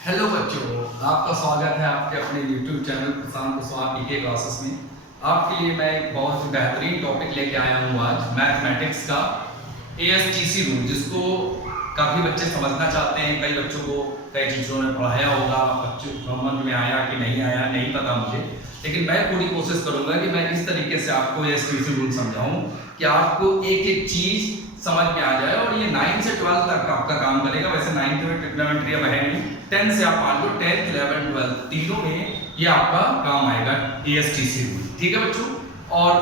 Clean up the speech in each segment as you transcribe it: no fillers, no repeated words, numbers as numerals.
Hello बच्चों, आपका स्वागत है आपके अपने YouTube चैनल प्रशांत कुशवाहा पीके क्लासेस में। आपके लिए मैं एक बहुत बेहतरीन टॉपिक लेके आया हूँ आज, मैथमेटिक्स का ASTC रूल, जिसको काफ़ी बच्चे समझना चाहते हैं। कई बच्चों को कई टीचरों ने पढ़ाया होगा, बच्चों को समझ में आया कि नहीं आया नहीं पता मुझे, लेकिन मैं पूरी कोशिश करूंगा कि मैं इस तरीके से आपको ASTC रूल समझाऊं कि आपको एक एक चीज़ समझ में आ जाए। और ये 9 से 12 तक आपका काम करेगा। वैसे 9th में ट्रिग्नोमेट्री अब है नहीं, 10 से आप मान लो 10th 11th 12 तीनों में ये आपका काम आएगा ASTC रूल। ठीक है बच्चों, और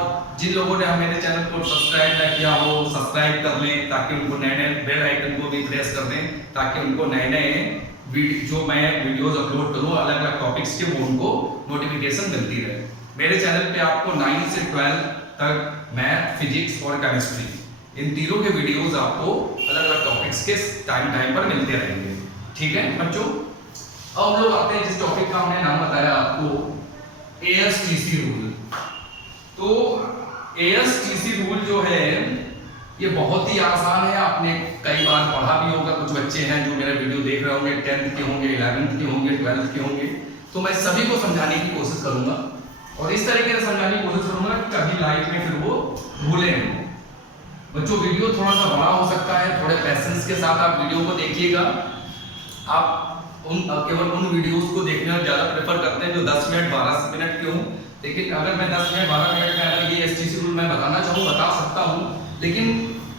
जिन लोगों ने मेरे चैनल को सब्सक्राइब ना किया हो, सब्सक्राइब कर लें ताकि उनको नए नए बेल आइकन को भी प्रेस कर दें ताकि उनको नए नए जो मैं वीडियोस अपलोड करूँ अलग अलग टॉपिक्स के, वो उनको नोटिफिकेशन मिलती रहे। मेरे चैनल पे आपको 9 से 12 तक मैथ, फिजिक्स और केमिस्ट्री, इन तीनों के वीडियोस आपको अलग अलग टॉपिक्स के टाइम पर मिलते रहेंगे। ठीक है बच्चों, अब हम लोग आते हैं जिस टॉपिक का हमने नाम बताया आपको, ASTC रूल। तो ASTC रूल जो है ये बहुत ही आसान है, आपने कई बार पढ़ा भी होगा। कुछ बच्चे हैं जो मेरा वीडियो देख रहे होंगे, 10th के होंगे, 11th के होंगे, 12th के होंगे, तो मैं सभी को समझाने की कोशिश करूंगा और इस तरीके से समझाने की कोशिश करूंगा कि कभी लाइफ में फिर वो भूले नहीं। बच्चों वीडियो थोड़ा सा बड़ा हो सकता है, थोड़े पैसेंस के साथ आप वीडियो को देखिएगा। आप केवल उन वीडियोस को देखना ज़्यादा प्रेफर करते हैं जो 10 मिनट 12 मिनट के हों, लेकिन अगर मैं 10 मिनट 12 मिनट में अगर ये ASTC रूल मैं बताना चाहूँ बता सकता हूँ, लेकिन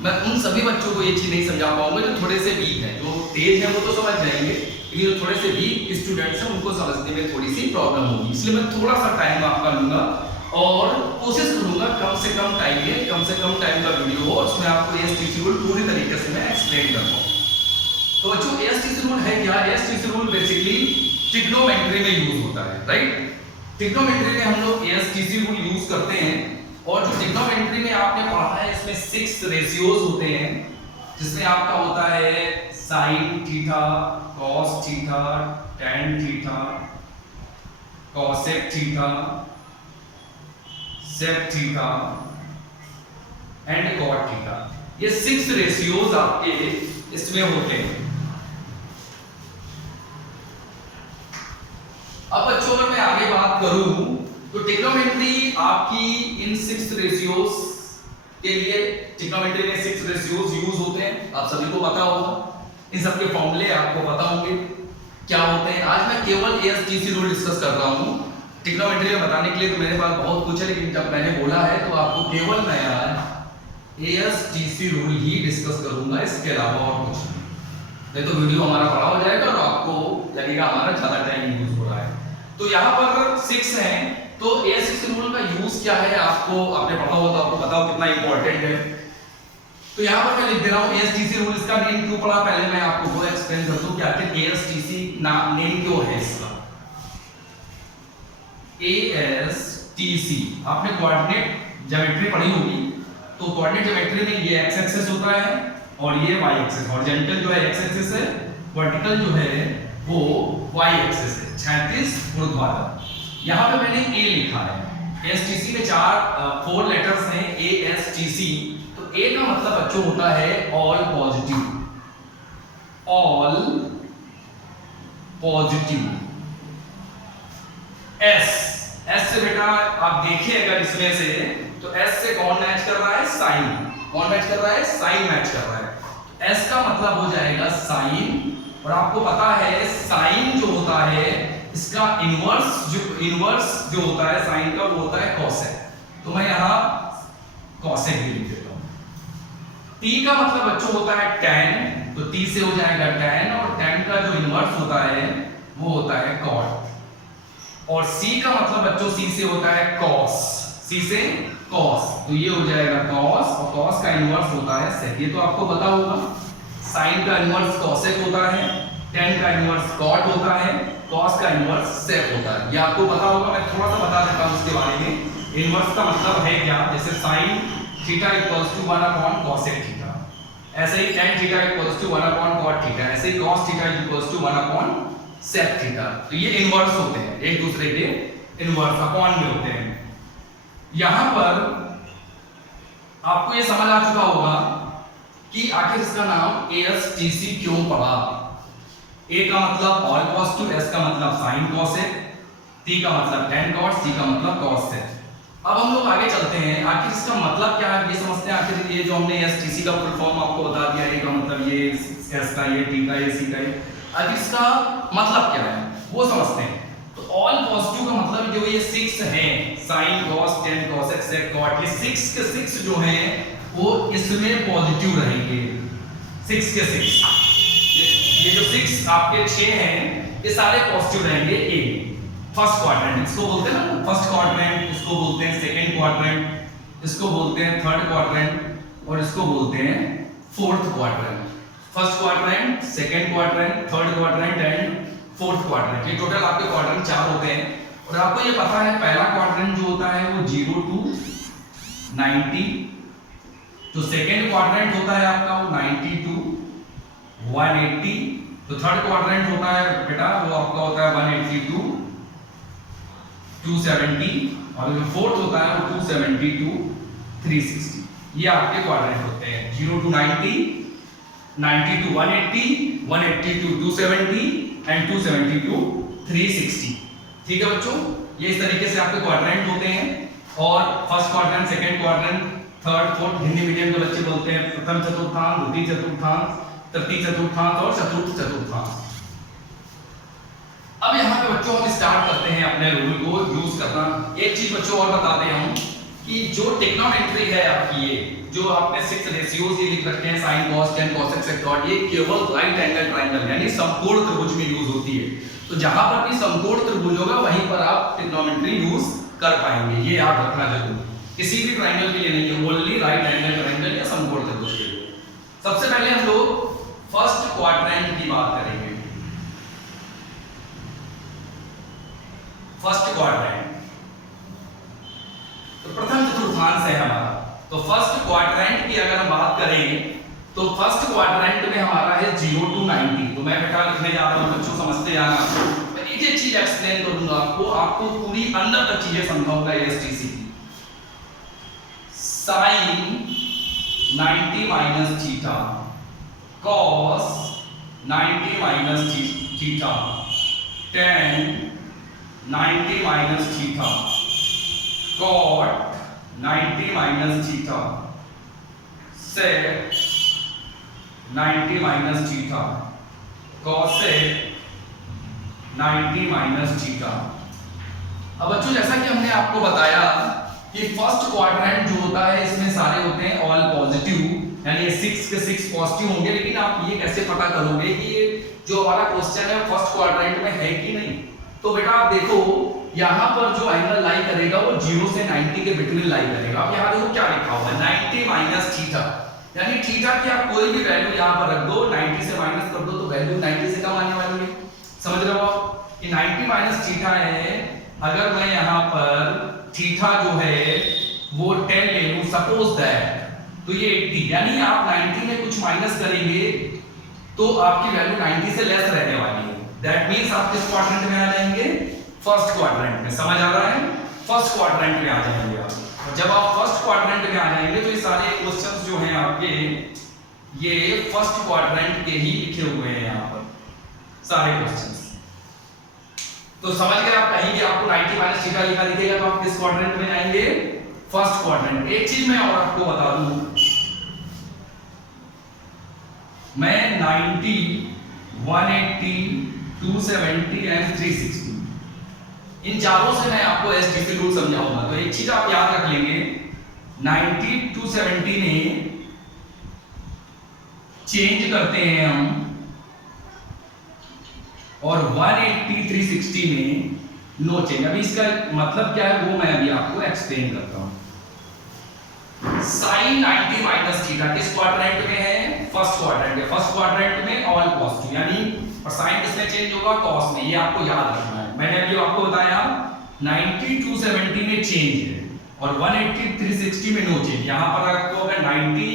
मैं उन सभी बच्चों को ये चीज़ नहीं समझा पाऊंगा जो थोड़े से वीक हैं। जो तेज है वो तो समझ जाएंगे, लेकिन जो थोड़े से वीक स्टूडेंट्स हैं उनको समझने में थोड़ी सी प्रॉब्लम होगी। इसलिए मैं थोड़ा सा टाइम आपका लूंगा और कोशिश करूंगा कम से कम टाइम में, कम से कम टाइम का वीडियो हो, उसमें आपको ASTC रूल पूरी तरीके से मैं एक्सप्लेन कर पाऊँ। तो बच्चों ASTC रूल है क्या? ASTC रूल बेसिकली ट्रिग्नोमेट्री में यूज होता है, राइट। ट्रिग्नोमेट्री में हम लोग ASTC रूल यूज करते हैं, और जो ट्रिग्नोमेट्री में आपने पढ़ा है इसमें 6 रेशियोज होते हैं, जिसमें आपका होता है sine theta, cos theta, tan theta, cosec theta, sec theta and cot theta. ये 6 रेशियोज आपके इसमें होते हैं। अब बच्चों अगर मैं आगे बात करूं तो ट्रिग्नोमेट्री आपकी इन 6 रेशियोज के लिए, ट्रिग्नोमेट्री में 6 रेशियोज यूज होते हैं, आप सभी को पता होगा। इन सबके फॉर्मूले आपको पता होंगे क्या होते हैं। आज मैं केवल ASTC रूल डिस्कस कर रहा हूं। ट्रिग्नोमेट्री में बताने के लिए तो मेरे पास बहुत कुछ है, लेकिन जब मैंने बोला है तो आपको केवल मैं आज ASTC रूल ही डिस्कस करूंगा, इसके अलावा और कुछ नहीं तो वीडियो हमारा बड़ा हो जाएगा और आपको लगेगा हमारा ज्यादा टाइम यूज हो रहा है। तो यहाँ पर 6 हैं, तो ASTC रूल का यूज क्या है आपको, आपने पढ़ा हो तो आपको बताओ कितना इंपॉर्टेंट है। तो यहाँ पर मैं लिख दे रहा हूँ ASTC रूल। इसका नेम क्यों पड़ा, पहले मैं आपको वो एक्सप्लेन कर दूं कि आखिर ASTC नेम क्यों है इसका। ASTC आपने कोऑर्डिनेट ज्योमेट्री पढ़ी होगी, तो कोऑर्डिनेट ज्योमेट्री में ये x एक्सिस होता है और ये y एक्सिस, हॉरिजॉन्टल जो है x एक्सिस है, वर्टिकल जो है वो y एक्सिस है, क्षैतिज ऊर्ध्वाधर। यहाँ पे मैंने A लिखा है। ASTC में 4 लेटर्स हैं ASTC। तो A का मतलब बच्चों होता है all positive, all positive. S से बेटा आप देखिए अगर इसमें से, तो S से कौन मैच कर रहा है, साइन। कौन मैच कर रहा है, साइन मैच कर रहा है। S का मतलब हो जाएगा साइन, और आपको पता है साइन जो होता है इसका इनवर्स जो होता है साइन का, वो होता है कॉसेक। तो मैं यहां कॉसेक भी लिख देता हूं। T का मतलब बच्चों होता है टैन, तो T से हो जाएगा टैन, और टैन का जो इनवर्स होता है वो होता है कॉट। और C का मतलब बच्चों C से होता है कॉस, C से कॉस, तो ये हो जाएगा कॉस, और कॉस का इनवर्स होता है सेक। ये तो आपको पता होगा। साइन का इनवर्स कॉसेक होता है, टैन का इनवर्स कॉट होता है, कॉस का इनवर्स सेक होता है। ये आपको पता होगा। मैं थोड़ा सा बता देता हूं इसके बारे में। इनवर्स का मतलब है क्या, जैसे sine theta equals to 1 upon cosec theta, ऐसे ही tan theta equals to 1 upon cot theta, ऐसे ही cos theta equals to 1 upon sec theta. तो ये इनवर्स होते हैं, एक दूसरे के इनवर्स अपॉन में होते हैं। यहां पर आपको ये समझ आ चुका होगा कि आखिर इसका नाम ASTC क्यों पड़ा। ए का मतलब ऑल cos टू, एस का मतलब साइन cosec, टी का मतलब tan cos, सी का मतलब cos sec। अब हम लोग आगे चलते हैं, आखिर इसका मतलब क्या है ये समझते हैं। आखिर ये जो हमने एसटीसी का फुल फॉर्म आपको बता दिया, ए का मतलब ये, एस का ये, टी का ये, सी का ये, आखिर इसका मतलब क्या है वो समझते हैं। तो ऑल पॉजिटिव का मतलब जो ये 6 हैं, sin cos tan cosec sec cot, ये 6 के 6 जो हैं वो इसमें पॉजिटिव रहेंगे। 6 के 6 ये जो 6 आपके 6 हैं ये सारे पॉजिटिव रहेंगे। ए फर्स्ट क्वाड्रेंट इसको बोलते हैं ना, फर्स्ट क्वाड्रेंट इसको बोलते हैं, सेकंड क्वाड्रेंट इसको बोलते हैं, थर्ड क्वाड्रेंट और इसको बोलते हैं fourth quadrant. First quadrant, second quadrant, third quadrant and fourth quadrant, ये टोटल आपके क्वाड्रेंट 4 होते हैं। और आपको ये पता है पहला क्वाड्रेंट जो होता है वो 0 to 90, जो सेकंड क्वाड्रेंट होता है आपका वो 90 to 180, तो थर्ड क्वाड्रेंट होता है बेटा वो आपका होता है 180 to 270, और जो फोर्थ होता है वो 270 to 360। ये आपके क्वाड्रेंट होते हैं 0 to 90, 90 to 180, 180 to 270 and 270 to 360। ठीक है बच्चों, ये इस तरीके से आपके क्वाड्रेंट होते हैं। और first quadrant, second quadrant, third, fourth, Hindi medium के बच्चे बोलते हैं प्रथम चतुर्थांश, द्वितीय चतुर्थांश, तृतीय चतुर्थांश और चतुर्थ चतुर्थांश। अब यहाँ पे बच्चों हम स्टार्ट करते हैं अपने रूल को यूज करना। एक चीज बच्चों और बता दें हम कि जो ट्रिग्नोमेट्री है आपकी, ये जो आपने 6 रेशियोज ये लिख रखे हैं sin cos tan cosec sec cot, ये केवल राइट एंगल ट्रायंगल यानी समकोण त्रिभुज में यूज होती है। तो जहां पर भी समकोण त्रिभुज होगा वहीं पर आप ट्रिग्नोमेट्री यूज कर पाएंगे, ये याद रखना जरूर। किसी भी ट्रायंगल के लिए नहीं है, ओनली राइट एंगल ट्रायंगल या समकोण त्रिभुज के लिए। सबसे पहले हम लोग फर्स्ट क्वाड्रेंट की बात करेंगे। फर्स्ट क्वाड्रेंट तो प्रथम चतुर्थांश है हमारा। तो फर्स्ट क्वाड्रेंट की अगर हम बात करें तो फर्स्ट क्वाड्रेंट में हमारा है 0 to 90। तो मैं बेटा लिखने जा रहा हूं, बच्चों समझते जाना। मैं एक एक चीज एक्सप्लेन करूंगा आपको पूरी अंदर तक चीजें समझाऊंगा एसटीसी की। sin 90 minus theta, cos 90 minus theta, tan 90 minus theta, cot 90 minus theta, sec 90 minus theta, cosec 90 minus theta। अब बच्चों जैसा कि हमने आपको बताया कि फर्स्ट क्वाड्रेंट जो होता है इसमें सारे होते हैं ऑल पॉजिटिव, यानी ये 6 के 6 पॉजिटिव होंगे। लेकिन आप ये कैसे पता करोगे कि ये जो हमारा क्वेश्चन है फर्स्ट क्वाड्रेंट में है कि नहीं? तो बेटा आप देखो यहाँ पर जो एंगल लाई करेगा वो 0 से 90 के बिटवीन लाई करेगा। अब यहाँ देखो क्या लिखा हुआ है 90 माइनस थीटा, यानी थीटा की आप कोई भी वैल्यू यहाँ पर रख दो, 90 से माइनस कर दो तो वैल्यू 90 से कम आने वाली है। समझ रहे हो आप कि 90 माइनस थीटा है। अगर मैं यहाँ पर थीटा जो है वो 10 ले लूं सपोज दैट, तो ये 80, यानी आप 90 में कुछ माइनस करेंगे तो आपकी वैल्यू 90 से लेस रहने वाली है। दैट मींस आप किस क्वाड्रेंट में आ जाएंगे? फर्स्ट क्वाड्रेंट में। समझ आ रहा है? फर्स्ट क्वाड्रेंट में आ जाएंगे आप। और जब आप फर्स्ट क्वाड्रेंट में आ जाएंगे तो ये सारे क्वेश्चंस जो हैं आपके ये फर्स्ट क्वाड्रेंट के ही लिखे हुए हैं यहाँ पर सारे क्वेश्चंस। तो समझ गए आप? कहीं भी आपको 90 माइनस थीटा लिखा दिखेगा तो आप किस क्वाड्रेंट में आएंगे? First quadrant. एक चीज मैं और आपको बता दूं, मैं 90, 180, 270 एंड 360 इन चारों से मैं आपको एसटीसी रूल समझाऊंगा। तो एक चीज आप याद रख लेंगे, 90, 270 में चेंज करते हैं हम और 180, 360 में नो चेंज। अभी इसका मतलब क्या है वो मैं अभी आपको एक्सप्लेन करता हूं। sin 90 माइनस थीटा किस क्वाड्रेंट में है? फर्स्ट क्वाड्रेंट में। फर्स्ट क्वाड्रेंट में ऑल पॉजिटिव, यानी और साइन किसमें चेंज होगा? cos में। ये आपको याद रखना है। मैंने अभी आपको बताया 90, 270 में चेंज है और 180, 360 में नो चेंज। यहां पर आपको अगर 90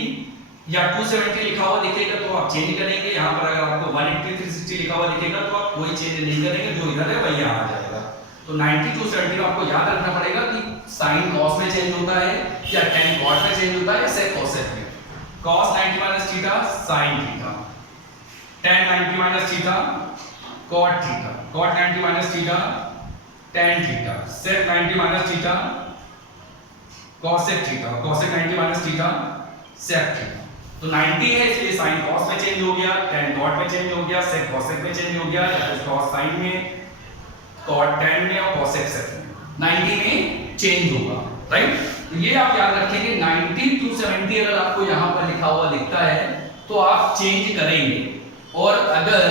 या 270 लिखा हुआ दिखेगा तो आप चेंज करेंगे। यहाँ पर अगर आपको 180, 360 लिखा हुआ दिखेगा तो आप कोई चेंज नहीं करेंगे, जो इधर है वही यहाँ आ जाएगा। तो 90, 270 में आपको याद रखना पड़ेगा कि साइन cos में चेंज होता है या tan cos में चेंज होता है या sec cosec में। cos 90 minus theta, sin theta. tan 90 minus theta cot theta, cot 90 minus theta tan theta, sec 90 minus theta cosec theta, cosec 90 minus theta sec theta. तो 90 है इसलिए sin cos में change हो गया, tan cot में change हो गया, sec cosec में चेंज हो गया, या फिर cos sin में, cot tan में और cosec sec में 90 में चेंज होगा, राइट। तो ये आप याद रखेंगे 90 to 70 अगर आपको यहाँ पर लिखा हुआ दिखता है तो आप चेंज करेंगे, और अगर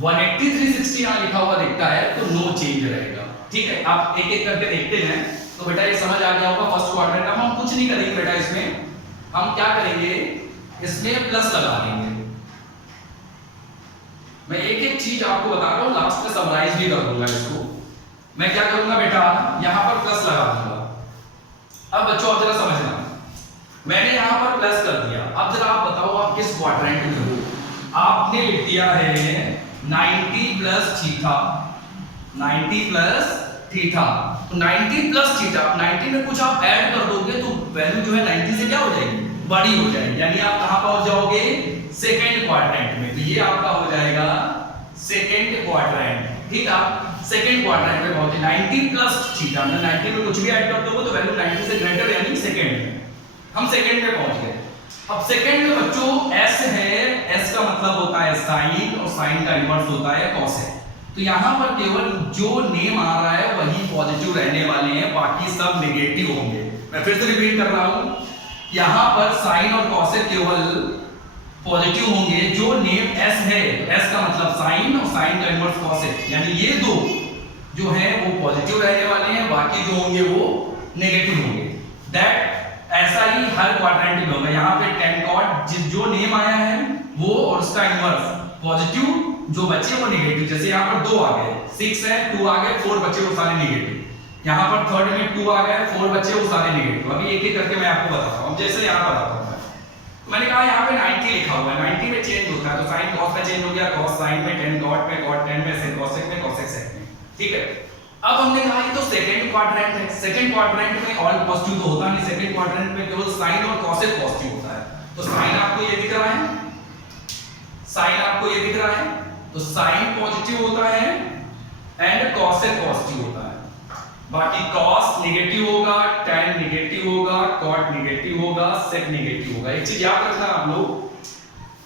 180 360 यहाँ लिखा हुआ दिखता है तो नो चेंज रहेगा, ठीक है। आप एक एक करके देखते हैं तो बेटा ये समझ आ गया होगा फर्स्ट क्वाड्रेंट। अब हम कुछ नहीं करेंगे बेटा, इसमें हम क्या करेंगे, इसमें प्लस लगा देंगे। मैं एक एक चीज आपको बता रहा हूँ, लास्ट में समराइज भी कर दूंगा इसको। मैं क्या करूंगा बेटा, यहां पर प्लस लगा दूंगा। अब बच्चों आप जरा समझना, मैंने यहां पर प्लस कर दिया। अब जरा आप बताओ आप किस क्वाड्रेंट में हो। आपने लिख दिया है 90 प्लस थीटा, 90 प्लस थीटा, तो 90 प्लस थीटा, 90 में कुछ आप ऐड कर दोगे तो वैल्यू जो है 90 से क्या हो जाएगी, बड़ी हो जाएगी, यानी आप कहां पहुंच जाओगे, सेकंड क्वाड्रेंट में। तो ये आपका हो जाएगा सेकंड क्वाड्रेंट, ठीक है। सेकंड क्वाड्रेंट में पहुंचे 90 प्लस थीटा, मतलब 90 में कुछ भी ऐड कर दोगे तो वैल्यू 90 से ग्रेटर यानी सेकंड में, हम सेकंड में पहुंच गए। अब सेकंड में बच्चों s है, s का मतलब होता है साइन, और साइन का इन्वर्स होता है कोसेक। तो यहां पर केवल जो नेम आ रहा है वही पॉजिटिव रहने वाले हैं, बाकी सब नेगेटिव होंगे। मैं फिर से रिपीट कर रहा हूं, यहां पर साइन और कोसेक केवल पॉजिटिव होंगे, जो नेम s है, s का मतलब साइन और साइन का इन्वर्स कोसेक, यानी ये दो जो है वो पॉजिटिव रहने वाले हैं, बाकी जो होंगे वो नेगेटिव होंगे। दैट ऐसा ही हर क्वाड्रेंट में होगा। यहाँ पे tan cot जो नेम आया है वो और उसका इन्वर्स पॉजिटिव, जो बचे वो नेगेटिव। जैसे यहाँ पर 2 आ गए, 6 है, 2 आ गए, 4 बचे वो सारे नेगेटिव। यहाँ पर थर्ड में 2 आ गए, 4 बचे वो सारे नेगेटिव। अभी एक एक करके मैं आपको बताता हूँ। जैसे यहाँ बताता हूँ, मैंने कहा यहाँ पे 90 लिखा हुआ है, 90 में चेंज होता है तो sin cos में चेंज हो गया, cos sin में, tan cot में, cot tan में, sec cosec में, cosec sec में, ठीक है। अब हमने कहा ये तो सेकंड क्वाड्रेंट है, सेकंड क्वाड्रेंट में ऑल पॉजिटिव तो होता नहीं, सेकंड क्वाड्रेंट में केवल साइन और कोसेक पॉजिटिव होता है। तो साइन आपको ये दिख रहा है, साइन आपको ये दिख रहा है, तो साइन पॉजिटिव होता है एंड कोसेक पॉजिटिव होता है। बाकी cos नेगेटिव होगा, tan नेगेटिव होगा, cot नेगेटिव होगा, sec नेगेटिव होगा। एक चीज याद रखना आप लोग,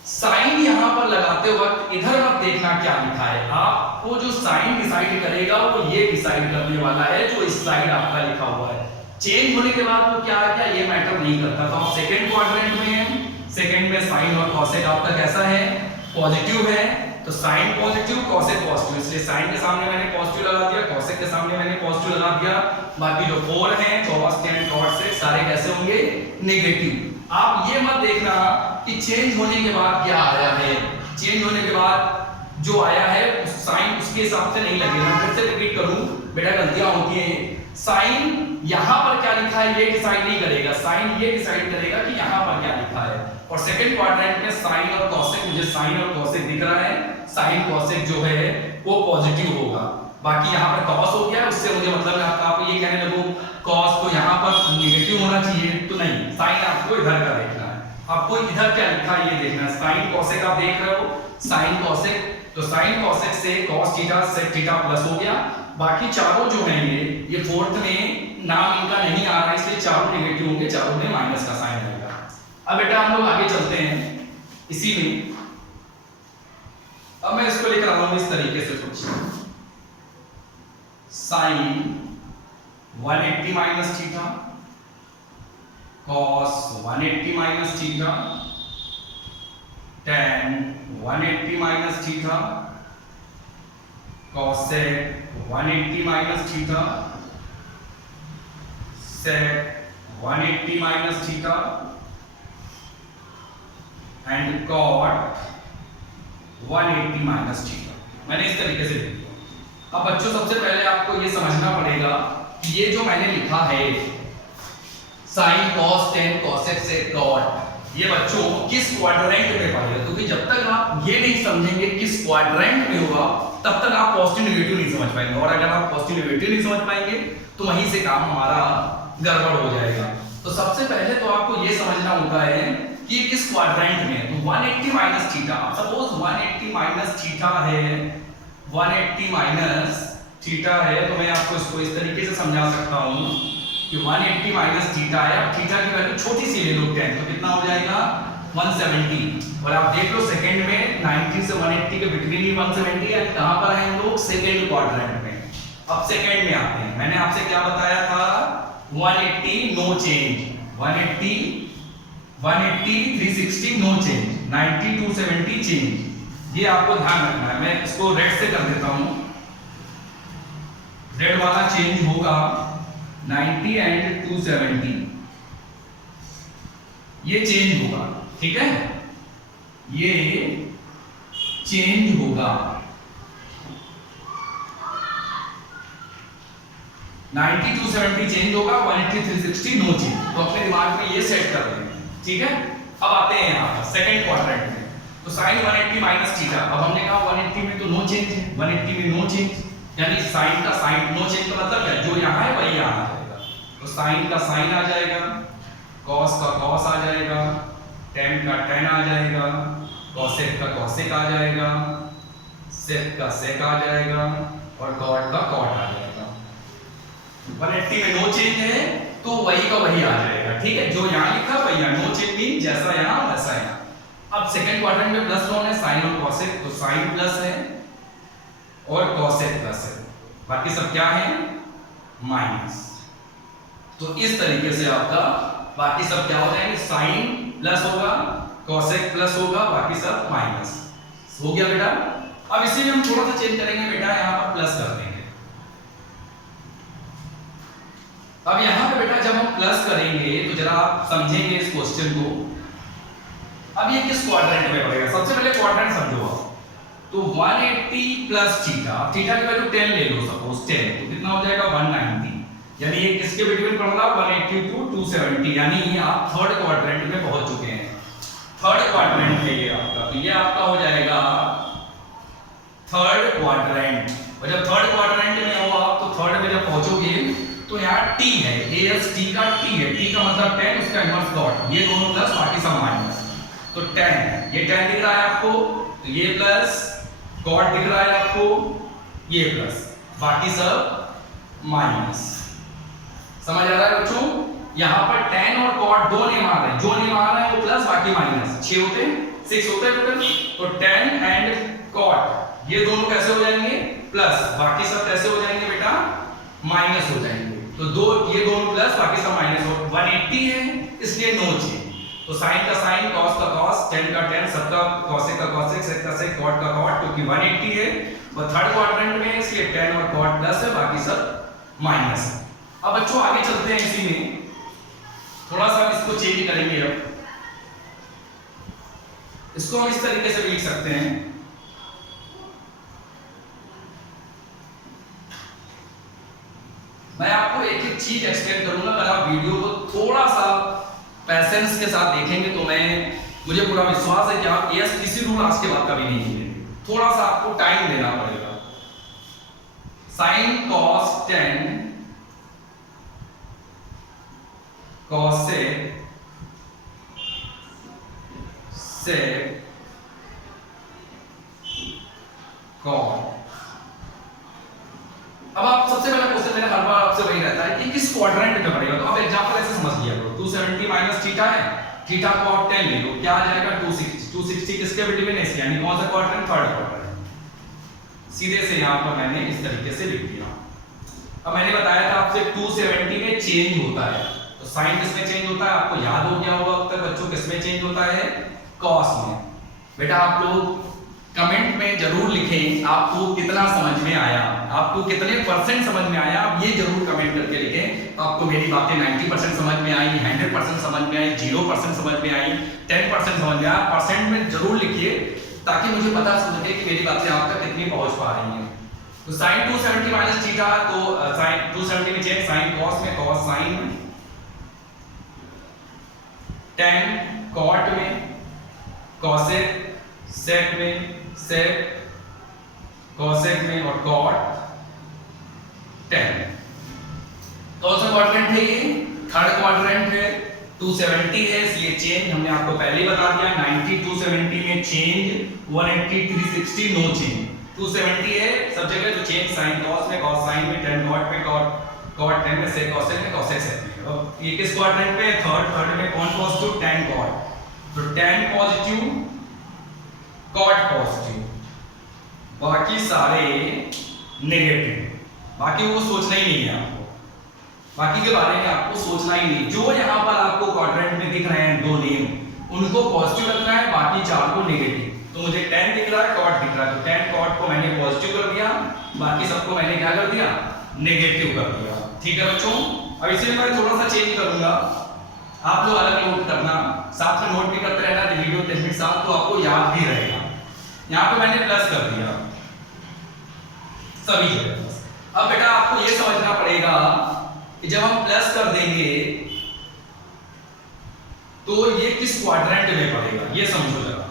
साइन यहां पर लगाते वक्त इधर मत देखना क्या लिखा है, आपको जो साइन डिसाइड करेगा वो ये डिसाइड करने वाला है जो इस साइड आपका लिखा हुआ है। चेंज होने के बाद वो क्या है, क्या ये मैटर नहीं करता। तो आप सेकंड क्वाड्रेंट में हैं, सेकंड में साइन और कोसेक आपका कैसा है, पॉजिटिव है। तो साइन पॉजिटिव, कोसेक पॉजिटिव, इसलिए साइन के सामने मैंने पॉजिटिव लगा दिया, कोसेक के सामने मैंने पॉजिटिव लगा दिया। बाकी जो 4 हैं, cos tan cot sec, सारे कैसे होंगे, नेगेटिव। आप ये मत देखना कि चेंज होने के बाद क्या आया है, चेंज होने के बाद जो आया है साइन उसके हिसाब से नहीं लगेगा। मैं फिर से रिपीट करूं, बेटा गलतियां होती हैं। साइन यहां पर क्या लिखा है ये डिसाइड नहीं करेगा, साइन ये डिसाइड करेगा कि यहां पर क्या लिखा है। और सेकंड क्वाड्रेंट में साइन और कोसेक, मुझे साइन और कोसेक दिख रहा है, साइन कोसेक जो है वो पॉजिटिव होगा। बाकी यहाँ पर cos हो गया, उससे मुझे मतलब है आपको ये कहने लगूं cos तो यहाँ पर नेगेटिव होना चाहिए, तो नहीं, साइन आपको इधर का देखना है। आपको इधर क्या लिखा है ये देखना है। साइन कोसेक आप देख रहे हो, साइन कोसेक, तो साइन कोसेक से cos theta sec theta plus हो गया। बाकी चारों जो हैं ये फोर्थ में नाम इनका नहीं आ रहा है, इसलिए चारों नेगेटिव होंगे, चारों में माइनस का साइन आएगा। अब बेटा हम लोग आगे चलते हैं इसी में। अब मैं इसको लिख रहा हूं इस तरीके से कुछ, sine 180 minus theta, cos 180 minus theta, tan 180 minus theta, cosec 180 minus theta, sec 180 minus theta and cot 180 minus theta. मैंने इस तरीके से लिख दिया। अब बच्चों सबसे पहले आपको ये समझना पड़ेगा कि ये जो मैंने लिखा है sin cos tan cosec sec cot, ये बच्चों किस क्वाड्रेंट में पाएगा, क्योंकि जब तक आप ये नहीं समझेंगे किस क्वाड्रेंट में होगा तब तक आप पॉजिटिव नेगेटिव नहीं समझ पाएंगे। और अगर आप पॉजिटिव नेगेटिव नहीं समझ पाएंगे तो वहीं से काम हमारा गड़बड़ हो जाएगा। तो सबसे पहले तो आपको ये समझना होता है कि ये किस क्वाड्रेंट में है। तो 180 minus theta, suppose 180 minus theta है, 180 माइनस थीटा है, तो मैं आपको इसको इस तरीके से समझा सकता हूं कि 180 माइनस थीटा है। अब थीटा की वैल्यू छोटी सी ले लो 10, तो कितना हो जाएगा 170। और आप देख लो सेकंड में 90 से 180 के बिटवीन ही 170 है। कहां पर है हम लोग? सेकंड क्वाड्रेंट में। अब सेकंड में आते हैं, मैंने आपसे क्या बताया था 180 no change, 180 360 no change, 90 270 change. ये आपको ध्यान रखना है। मैं इसको रेड से कर देता हूं, रेड वाला चेंज होगा 90 एंड 270, ये चेंज होगा, ठीक है, ये चेंज होगा 90 270 चेंज होगा, 180 360 नो चेंज। तो अपने दिमाग में ये सेट कर लें, ठीक है। अब आते हैं यहां पर सेकंड क्वाड्रेंट में, तो sin 180 माइनस थीटा। अब हमने कहा 180 में तो नो चेंज है, 180 में नो चेंज, यानी sin का sin नो चेंज का मतलब है जो यहां है वही यहां आ जाएगा। तो sin का sin आ जाएगा, cos का cos आ जाएगा, tan का tan आ जाएगा, cosec का cosec आ जाएगा, sec का sec आ जाएगा और cot का cot आ जाएगा। 180 में नो चेंज है तो वही का वही आ जाएगा, ठीक है, जो यहां लिखा वही है। नो चेंज मीन जैसा यहां वैसा यहां। अब सेकंड क्वाड्रेंट में प्लस लोन है sin और cosec, तो sin प्लस है और cosec प्लस है, बाकी सब क्या है माइनस। तो इस तरीके से आपका बाकी सब क्या हो जाएंगे, sin प्लस होगा, cosec प्लस होगा, बाकी सब माइनस हो गया बेटा। अब इसे हम थोड़ा सा चेंज करेंगे बेटा, यहां पर प्लस कर देंगे। अब यहां पे बेटा जब हम प्लस करेंगे तो जरा आप समझेंगे इस क्वेश्चन को। अब ये किस क्वाड्रेंट में पड़ेगा, सबसे पहले क्वाड्रेंट समझो आप। तो 180 प्लस थीटा, थीटा की वैल्यू 10 ले लो, सपोज 10, तो कितना हो जाएगा 190, यानी ये किसके बिटवीन पड़ रहा है 180 टू 270, यानी ये आप थर्ड क्वाड्रेंट में पहुंच चुके हैं। थर्ड क्वाड्रेंट है ये आपका, तो ये आपका हो जाएगा थर्ड क्वाड्रेंट। और जब थर्ड क्वाड्रेंट में हो आप, तो थर्ड में जब पहुंचोगे तो यहाँ t है, AST का t है, t का मतलब 10, उसका इन्वर्स डॉट, ये दोनों प्लस बाकी सब माइनस। तो 10, ये 10 दिख रहा है आपको, तो ये प्लस, कॉट दिख रहा है आपको, ये प्लस, बाकी सब माइनस। समझ आ रहा है बच्चों? यहाँ पर 10 और कॉट दो नेम आ रहे हैं, जो नेम आ रहा है वो प्लस बाकी माइनस, 6 होते हैं, 6 होते हैं टोटल। तो 10 एंड कॉट ये दोनों कैसे हो जाएंगे प्लस, बाकी सब कैसे हो जाएंगे बेटा माइनस हो जाएंगे। तो दो ये दोनों प्लस बाकी सब माइनस हो, 180 है इसलिए नो चेंज। तो sin का sin, cos का cos, tan का tan, सबका cosec का cosec, sec का sec, cot का cot, क्योंकि 180 है और थर्ड क्वाड्रेंट में है इसलिए tan और cot प्लस है, बाकी सब माइनस है। अब बच्चों आगे चलते हैं, इसी में थोड़ा सा इसको चेंज करेंगे। अब इसको हम इस तरीके से लिख सकते हैं, मैं आपको एक एक चीज एक्सप्लेन करूंगा। अगर आप वीडियो को थोड़ा सा पैसेंस के साथ देखेंगे तो मुझे पूरा विश्वास है कि आप ASTC रूल आज के बाद कभी नहीं भूलेंगे। थोड़ा सा आपको टाइम देना पड़ेगा। sin cos 10 cosec sec cot। अब आप सबसे पहला क्वेश्चन मेरा हर बार आपसे वही रहता है कि किस क्वाड्रेंट में पड़ेगा। तो अब एग्जांपल ऐसे समझ लिया करो, 270 माइनस थीटा है, थीटा को आप 10 ले लो, क्या आ जाएगा 260। 260 किसके बिटवीन है, यानी कौन सा क्वाड्रेंट, थर्ड क्वाड्रेंट। सीधे से यहां पर मैंने इस तरीके से लिख दिया। अब मैंने बताया था आपसे 270 में चेंज होता है, तो साइन किसमें चेंज होता है आपको याद हो गया होगा अब तक बच्चों, किसमें चेंज होता है कॉस में। बेटा आप लोग कमेंट में जरूर लिखें आपको कितना समझ में आया, आपको कितने परसेंट समझ में आया, आप ये जरूर कमेंट करके लिखें। आपको मेरी बातें 90% समझ में आई, 100% समझ में आई, 0% समझ में आई, 10% समझ में आया, परसेंट में जरूर लिखिए ताकि मुझे पता चल सके कि मेरी बातें आप तक कितनी पहुंच पा रही हैं। तो sin 270 माइनस थीटा, तो sin 270 में चेंज, sin cos में cos sin, tan cot में, cosec sec में sec, cosec में और cot tan। कौन सा क्वाड्रेंट है ये, थर्ड क्वाड्रेंट है। 270 है इसलिए चेंज हमने आपको पहले ही बता दिया। 90 270 में चेंज, 180 360 नो चेंज। 270 है सब जगह तो चेंज साइन कॉस में, कॉस साइन में, tan कॉट में, कॉट tan में, sec cosec में, cosec sec में। अब ये किस क्वाड्रेंट पे है? थर्ड में कौन पॉजिटिव? tan cot. तो tan पॉजिटिव, कॉट पॉजिटिव, बाकी सारे नेगेटिव। बाकी वो सोचना ही नहीं है आपको, बाकी के बारे में आपको सोचना ही नहीं। जो यहाँ पर आपको क्वाड्रेंट में दिख रहे हैं दो नेम, उनको पॉजिटिव रखना है, बाकी चार को नेगेटिव। तो मुझे tan दिख रहा है, कॉट दिख रहा है, तो tan कॉट को मैंने पॉजिटिव कर दिया, बाकी सबको मैंने क्या कर दिया? नेगेटिव कर दिया। ठीक है बच्चों, अब इसे मैं थोड़ा सा चेंज करूंगा, आप लोग अलग नोट करना, साथ में नोट भी करते रहना वीडियो टेक्निक साथ, तो आपको याद भी रहेगा। यहाँ पे मैंने प्लस कर दिया सभी जगह। अब बेटा आपको ये समझना पड़ेगा कि जब हम प्लस कर देंगे तो ये किस क्वाड्रेंट में पड़ेगा, ये समझो जरा।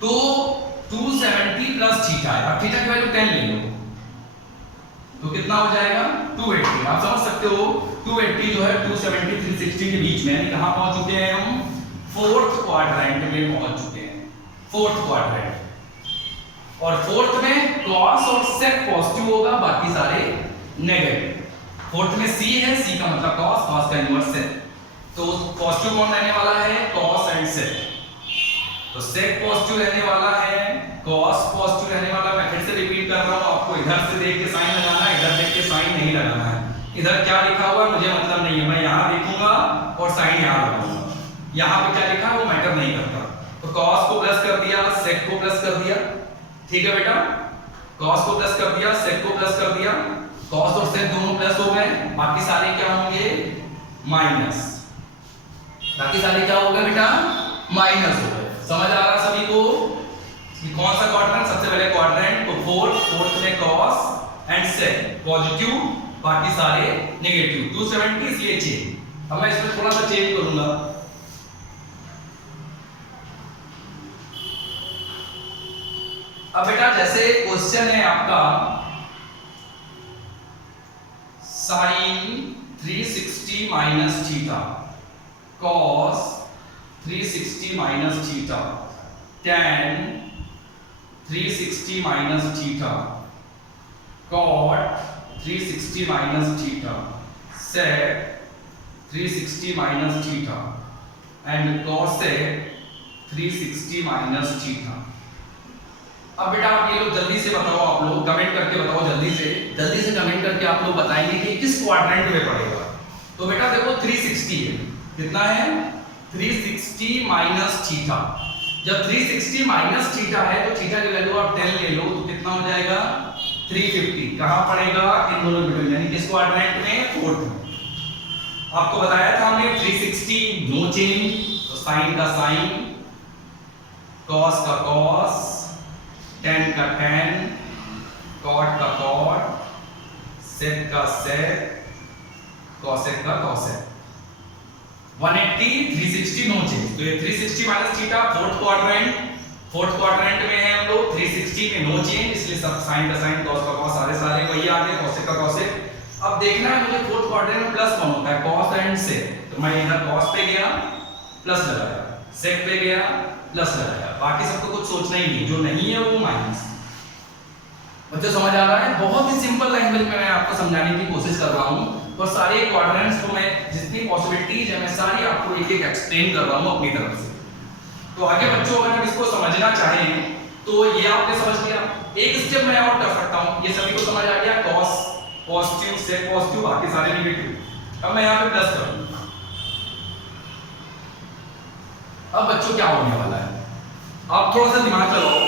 तो 270 प्लस थीटा है, अब थीटा की वैल्यू 10 ले लो तो कितना हो जाएगा? 280। आप समझ सकते हो 280 जो है 270 360 के बीच में, कहां पहुंच चुके हैं हम? फोर्थ क्वाड्रेंट में पहुंच चुके हैं, फोर्थ क्वाड्रेंट। और फोर्थ में कॉस और सेक पॉजिटिव होगा, बाकी सारे नेगेटिव। फोर्थ में सी है, सी का मतलब कॉस, कॉस का इन्वर्स सेक। तो पॉजिटिव कौन रहने वाला है? कॉस एंड सेक। तो सेक पॉजिटिव रहने वाला है, कॉस पॉजिटिव रहने वाला। मैं फिर से रिपीट कर रहा हूं, आपको इधर से देख के साइन लगाना है, इधर देख के साइन नहीं लगाना है। इधर क्या लिखा हुआ है मुझे मतलब नहीं है, मैं यहां देखूंगा और साइन यहां लगाऊंगा। यहां पे क्या लिखा है वो मैटर नहीं करता। तो कॉस को प्लस कर दिया, सेक को प्लस कर दिया, ठीक है बेटा। कॉस को प्लस कर दिया, सेक को प्लस कर दिया, कॉस और सेक दोनों प्लस हो गए, बाकी सारे क्या होंगे? माइनस। बाकी सारे क्या हो गए बेटा? माइनस हो गए। समझ आ रहा सभी को कि कौन सा क्वाड्रेंट? सबसे पहले क्वाड्रेंट तो फोर्थ में कॉस एंड सेक पॉजिटिव, बाकी सारे नेगेटिव। 270 इसलिए चेंज। अब मैं इसमें थोड़ा सा चेंज करूंगा, अब बेटा जैसे क्वेश्चन है आपका sine 360 minus theta, cos 360 minus theta, tan 360 minus theta, cot 360 minus theta, sec 360 minus theta and cosec 360 minus theta. अब बेटा आप ये लोग जल्दी से बताओ, आप लोग कमेंट करके बताओ, जल्दी से कमेंट करके आप लोग बताएंगे कि किस क्वाड्रेंट में पड़ेगा। तो बेटा देखो 360 है, कितना है? 360 माइनस थीटा। जब 360 माइनस थीटा है तो थीटा की वैल्यू आप 10 ले लो तो कितना हो जाएगा? 350। कहां पड़ेगा? इन दोनों मिडिल, यानी किस क्वाड्रेंट में? फोर्थ में। आपको बताया था हमने 360 नो चेंज, तो साइन का साइन, कॉस का कॉस, tan का tan, cot का cot, sec का sec, cosec का cosec। 180 360 नो चेंज, तो ये 360 माइनस थीटा फोर्थ क्वाड्रेंट में है हम लोग। 360 में नो चेंज, इसलिए सब साइन का साइन, cos का cos, सारे वही आ गए, cosec का cosec। अब देखना है मुझे फोर्थ क्वाड्रेंट में प्लस कौन होता है? cos and sec। तो मैं इधर cos पे गया, प्लस लगाया, sec पे गया, प्लस लगाया, बाकी सबको कुछ सोचना ही नहीं, जो नहीं है वो माइनस। बच्चों समझ आ रहा है? बहुत ही सिंपल लैंग्वेज में मैं आपको समझाने की कोशिश कर रहा हूं, और सारे क्वाड्रेंट्स को मैं जितनी पॉसिबिलिटीज है मैं सारी आपको एक एक एक्सप्लेन कर रहा हूं अपनी तरफ से। तो आगे बच्चों अगर हम इसको समझना चाहें तो ये आपने समझ लिया। एक स्टेप मैं और कर सकता हूं, ये सभी को समझ आ गया, cos पॉजिटिव, sec पॉजिटिव, बाकी सारे नेगेटिव। अब मैं यहां पे प्लस करूंगा। अब बच्चों क्या होने वाला है? आप थोड़ा सा दिमाग लगाओ,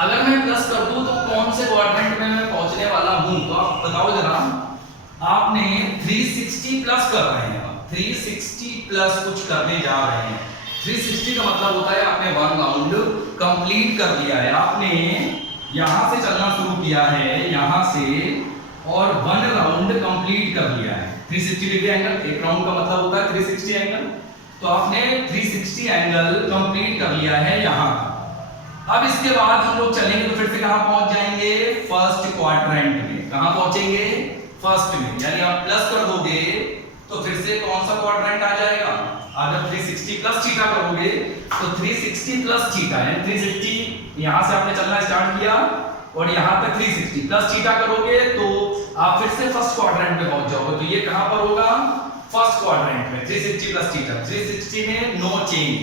अगर मैं प्लस कर दूं तो कौन से क्वाड्रेंट में मैं पहुंचने वाला हूं? तो आप बताओ जरा। आपने 360 प्लस कर रहे हैं, 360 प्लस कुछ करने जा रहे हैं। 360 का मतलब होता है आपने वन राउंड कंप्लीट कर लिया है, आपने यहां से चलना शुरू किया है, यहां से, और वन राउंड कंप्लीट कर लिया है। 360 डिग्री एंगल, एक राउंड का मतलब होता है 360 एंगल। तो आपने 360 एंगल कंप्लीट कर लिया है यहां। अब इसके बाद हम लोग चलेंगे तो फिर से कहां पहुंच जाएंगे? फर्स्ट क्वाड्रेंट में। कहां पहुंचेंगे? फर्स्ट में। यानी आप प्लस कर दोगे तो फिर से कौन सा क्वाड्रेंट आ जाएगा? अगर 360 प्लस थीटा करोगे तो 360 प्लस थीटा यानी 360 यहां से आपने चलना स्टार्ट किया और यहां पे 360 प्लस थीटा करोगे तो आप फिर से फर्स्ट क्वाड्रेंट में पहुंच जाओगे। तो ये कहां पर होगा? फर्स्ट क्वाड्रेंट में। 360 प्लस थीटा, 360 में नो चेंज,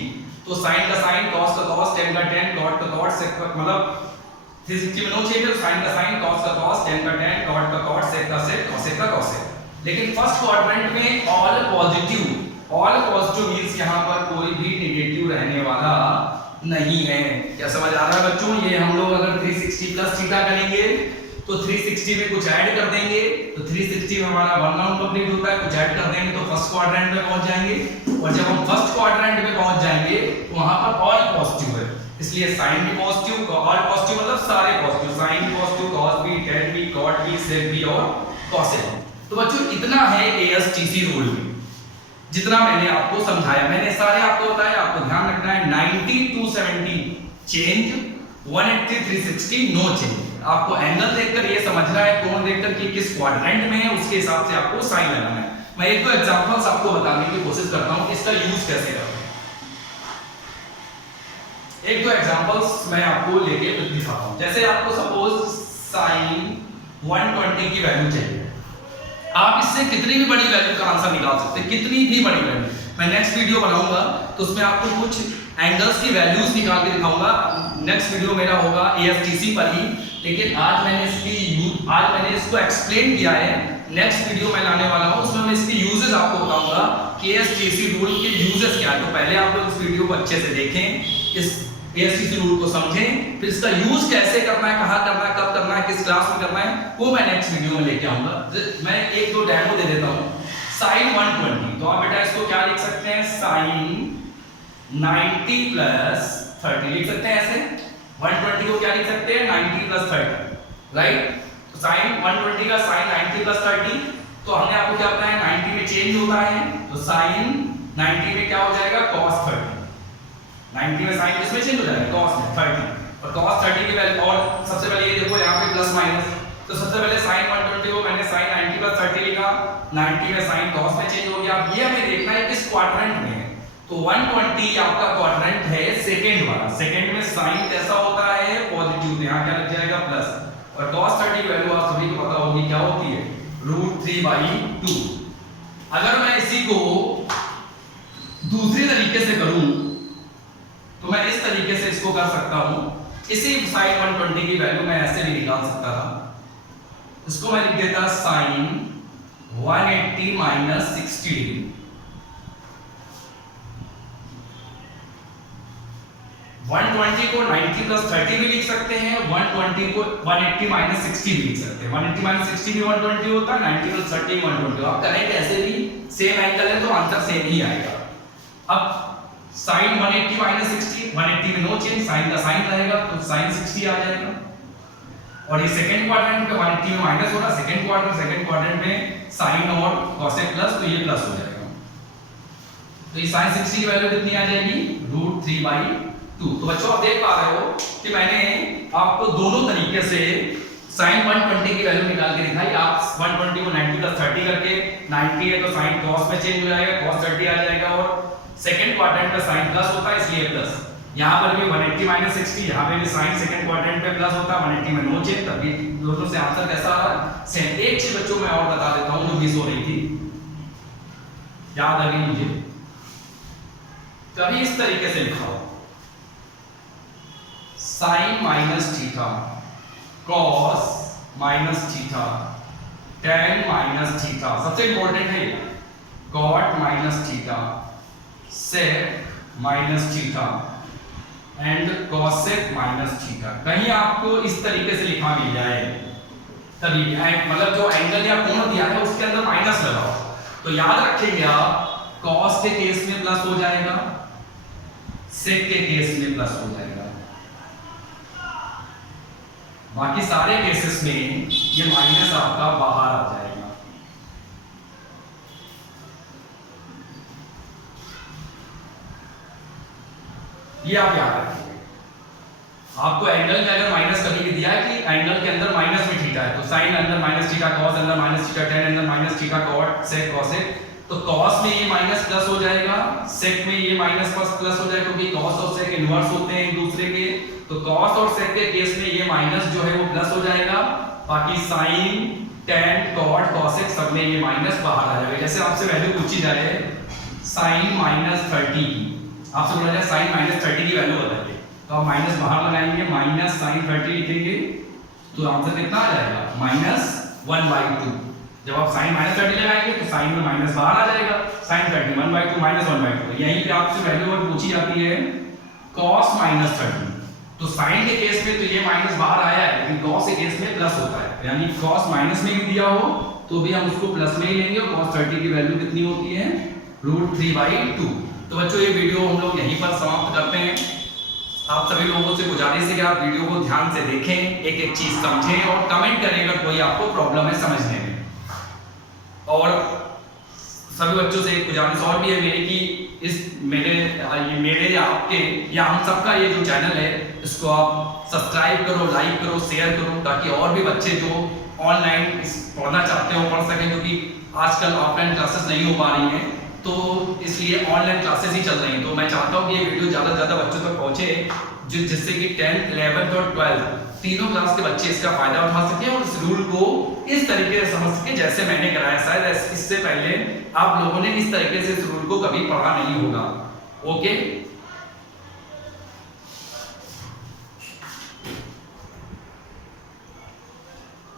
तो साइन का साइन, कॉस का कॉस, tan का tan, cot का cot, sec का मतलब 360 में नो चेंज है, साइन का साइन, cos का cos, tan का tan, cot का cot, sec का sec, cosec का cosec। लेकिन फर्स्ट क्वाड्रेंट में ऑल पॉजिटिव मींस यहां पर कोई भी नेगेटिव रहने वाला नहीं है। क्या समझ आ रहा है बच्चों? ये हम लोग अगर 360 प्लस थीटा करेंगे तो 360 में कुछ ऐड कर देंगे तो 360 में हमारा वन राउंड कंप्लीट होता है, कुछ ऐड कर देंगे तो फर्स्ट क्वाड्रेंट में पहुंच जाएंगे। और जब हम फर्स्ट क्वाड्रेंट में पहुंच जाएंगे तो वहां पर ऑल पॉजिटिव है, इसलिए साइन भी पॉजिटिव, ऑल पॉजिटिव मतलब सारे पॉजिटिव, साइन भी पॉजिटिव, cos भी, tan भी, cot भी, sec भी और cosec। तो बच्चों इतना है ASTC रूल में, जितना मैंने आपको समझाया, मैंने सारे आपको बताया। आपको ध्यान रखना है 90 to 70 चेंज, 180 360 नो चेंज। आपको एंगल देखकर ये समझना है, कोण देखकर कि किस क्वाड्रेंट में है, उसके हिसाब से आपको साइन लगाना है। मैं एक दो एग्जांपल्स आपको बताने की कोशिश करता हूं कि इसका यूज कैसे करते हैं। एक दो एग्जांपल्स मैं आपको लेके दिखाता हूं। जैसे आपको सपोज साइन 120 की वैल्यू चाहिए, आप इससे कितनी भी बड़ी वैल्यू का आंसर निकाल सकते हैं, कितनी भी बड़ी वैल्यू। मैं नेक्स्ट वीडियो बनाऊंगा तो उसमें आपको कुछ एंगल्स की वैल्यूज निकाल के दिखाऊंगा। नेक्स्ट वीडियो मेरा होगा ASTC पर ही, लेकिन आज मैंने इसको एक्सप्लेन किया है। नेक्स्ट वीडियो मैं लाने वाला हूं, उसमें मैं इसके यूजेस आपको बताऊंगा कि ASTC रूल के यूजेस क्या है। तो पहले आप लोग इस वीडियो को अच्छे से देखें, इस ASTC रूल को समझें, फिर इसका यूज कैसे करना है, कहां करना है, कब करना है, किस क्लास में करना है, वो मैं नेक्स्ट वीडियो में लेके आऊंगा। मैं एक दो डेमो दे देता हूं। sin 120, तो आप बेटा इसको क्या लिख सकते हैं? sin 90 प्लस 30 लिख सकते हैं ऐसे। 120 को क्या लिख सकते हैं? 90 प्लस 30, राइट। तो sin 120 का sin 90 प्लस 30, तो हमने आपको क्या बताया? 90 में चेंज होता है, तो sin 90 में क्या हो जाएगा? cos 30। 90 में साइन किसमें चेंज हो जाएगा? cos में 30, और cos 30 की वैल्यू, और सबसे पहले ये देखो यहाँ पे प्लस माइनस, तो सबसे पहले sin 120 को मैंने sin 90 प्लस 30 लिखा, 90 में sin cos में चेंज हो गया। अब ये हमें देखना है किस क्वाड्रेंट में है, तो 120 आपका क्वाड्रेंट है सेकंड वाला। सेकंड में sin कैसा होता है? पॉजिटिव, तो यहाँ क्या लग जाएगा? प्लस। और cos 30 की वैल्यू आप सभी को पता होगी क्या होती है? √3/2। अगर मैं इसी को दूसरी तरीके से करूं तो मैं इस तरीके से इसको कर सकता हूं। इसी sin 120 की वैल्यू मैं ऐसे भी निकाल सकता था। इसको मैं लिख देता sin 180 माइनस 60 डिग्री। 120 को 90 प्लस 30 भी लिख सकते हैं, 120 को 180 माइनस 60 भी लिख सकते हैं। 180 माइनस 60 भी 120 होता है, 90 प्लस 30 120। आप करें कैसे भी सेम एंगल है तो आंसर सेम ही आएगा। अब sin 180 माइनस 60, 180 में नो चेंज, साइन का साइन रहेगा तो sin 60 आ जाएगा। और ये सेकंड क्वाड्रेंट में 180 में माइनस होगा, सेकंड क्वाड्रेंट में sin और cosec प्लस, तो ये प्लस हो जाएगा। तो ये sin 60 की वैल्यू कितनी आ जाएगी? √3/2। तो बच्चों आप देख पा रहे हो कि मैंने आपको दोनों तरीके से sin 120 की वैल्यू निकाल के दिखाई। आप 120 को 90 प्लस 30 करके, 90 है तो sin cos में चेंज हो जाएगा, cos 30 आ जाएगा, और सेकंड क्वाड्रेंट में sin प्लस होता है इसलिए प्लस। यहां पर भी 180 माइनस 60, यहां पे भी sin सेकंड क्वाड्रेंट पे प्लस होता है, 180 में नो चेंज, तब ये दोनों से आंसर कैसा आ रहा है? सेम। एक चीज बच्चों मैं और बता देता हूं जो मिस हो रही थी, याद आ गई मुझे। कभी इस तरीके से लिखा हो sin minus theta, cos minus theta, tan minus theta, सबसे इंपॉर्टेंट है cot minus theta, sec minus theta and cosec minus theta. कहीं आपको इस तरीके से लिखा मिल जाए तभी, मतलब जो एंगल या कोण दिया है उसके अंदर माइनस लगाओ, तो याद रखेंगे आप cos के केस में प्लस हो जाएगा, sec के केस में प्लस हो जाएगा, बाकी सारे केसेस में ये माइनस आपका बाहर आ जाएगा। ये आप याद रखिए। आपको एंगल में अगर माइनस कभी भी दिया है कि एंगल के अंदर माइनस में थीटा है, तो साइन अंदर माइनस थीटा, कॉस अंदर माइनस थीटा, tan अंदर माइनस थीटा, कॉट, सेक, कॉसेक, तो cos में ये माइनस प्लस हो जाएगा, sec में ये माइनस प्लस हो जाएगा, क्योंकि cos और sec इनवर्स होते हैं एक दूसरे के। तो cos और sec के केस में ये माइनस जो है वो प्लस हो जाएगा, बाकी sin tan cot cosec सब में ये माइनस बाहर आ जाएगा। जैसे आपसे वैल्यू पूछी जाए sin -30 की, आपसे बोला जाए sin -30 की वैल्यू बताइए, तो आप माइनस बाहर लगाएंगे, माइनस sin 30 लिखेंगे तो आंसर कितना आ जाएगा -1/2। जब आप sin -30 लगाएंगे तो sin में माइनस बाहर आ जाएगा, sin 30 1/2 -1/2। यहीं पे आपसे वैल्यू और पूछी जाती है cos -30, तो sin के केस में तो ये माइनस बाहर आया है, लेकिन cos के केस में प्लस होता है, यानी cos माइनस में भी दिया हो तो भी हम उसको प्लस में ही लेंगे, और cos 30 की वैल्यू कितनी होती है √3/2। तो बच्चों ये वीडियो हम लोग यहीं पर समाप्त करते हैं। आप सभी लोगों से गुजारिश है कि आप वीडियो को ध्यान से देखें, एक एक चीज समझें और कमेंट करें अगर कोई आपको प्रॉब्लम है समझने में। और सभी बच्चों से एक गुजारिश और भी है मेरी कि इस मेरे या आपके या हम सबका ये जो चैनल है इसको आप सब्सक्राइब करो, लाइक करो, शेयर करो, ताकि और भी बच्चे जो ऑनलाइन पढ़ना चाहते हो पढ़ सकें, क्योंकि आजकल ऑफलाइन क्लासेस नहीं हो पा रही हैं, तो इसलिए ऑनलाइन क्लासेस ही चल रही हैं। तो मैं चाहता हूँ कि ये वीडियो ज़्यादा से ज़्यादा बच्चों तक पहुँचे, जिससे कि 10th 11th और 12th तीनों क्लास के बच्चे इसका फायदा उठा सकें और इस रूल को इस तरीके से समझ सके जैसे मैंने कराया। शायद इससे पहले आप लोगों ने इस तरीके से इस रूल को कभी पढ़ा नहीं होगा। ओके।